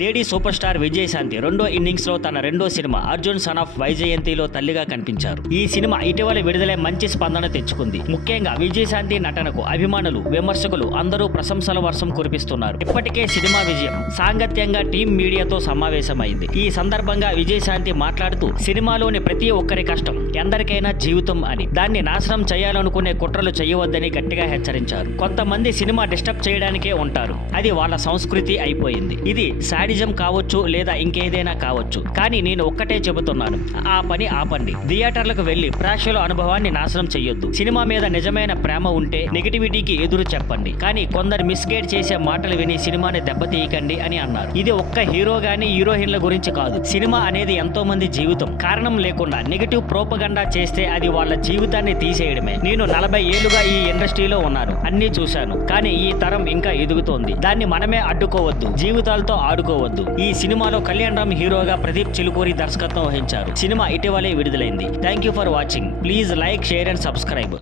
Lady super star Vijayashanti రెండో innings లో తన రెండో సినిమా అర్జున్ సన్ ఆఫ్ వైజయంతిలో తల్లిగా కనిపించారు. ఈ సినిమా ఇటీవల విడుదలై మంచి స్పందన తెచ్చుకుంది. ముఖ్యంగా విజయశాంతి నటనకు అభిమానులు, విమర్శకులు అందరూ ప్రశంసల వర్షం కురిపిస్తున్నారు. ఇప్పటికే సినిమా విజయం సాంగత్యంగా టీం మీడియాతో సమావేశమైంది. ఈ సందర్భంగా విజయశాంతి మాట్లాడుతూ సినిమాలోని ప్రతి ఒక్కరి కష్టం ఎందరికైనా జీవితం అని, దాన్ని నాశనం చేయాలనుకునే కుట్రలు చేయవద్దని గట్టిగా హెచ్చరించారు. కొంతమంది సినిమా డిస్టర్బ్ చేయడానికే ఉంటారు, అది వాళ్ళ సంస్కృతి అయిపోయింది. ఇది సాడిజం కావచ్చు లేదా ఇంకేదైనా కావచ్చు, కానీ నేను ఒక్కటే చెబుతున్నాను, ఆ పని ఆపండి. థియేటర్లకు వెళ్లి ప్రేక్షకుల అనుభవాన్ని నాశనం చెయ్యొద్దు. సినిమా మీద నిజమైన ప్రేమ ఉంటే నెగిటివిటీకి ఎదురు చెప్పండి, కానీ కొందరు మిస్గైడ్ చేసే మాటలు విని సినిమాని దెబ్బతీయకండి అని అన్నారు. ఇది ఒక్క హీరో గాని హీరోయిన్ల గురించి కాదు. సినిమా అనేది ఎంతో మంది జీవితం. కారణం లేకుండా నెగిటివ్ ప్రోపగండా చేస్తే అది వాళ్ళ జీవితాన్ని తీసేయడమే. నేను 40 ఏళ్లుగా ఈ ఇండస్ట్రీలో ఉన్నాను, అన్ని చూశాను. కానీ ఈ తరం ఇంకా ఎదుగుతోంది. దాన్ని మనమే అడ్డుకోవద్దు, జీవితాలతో ఆడుకోవద్దు. ఈ సినిమాలో కళ్యాణ్ రామ్ హీరోగా ప్రదీప్ చిలుకూరి దర్శకత్వం వహించారు. సినిమా ఇటీవలే విడుదలైంది. Thank you for watching. Please like, share and subscribe.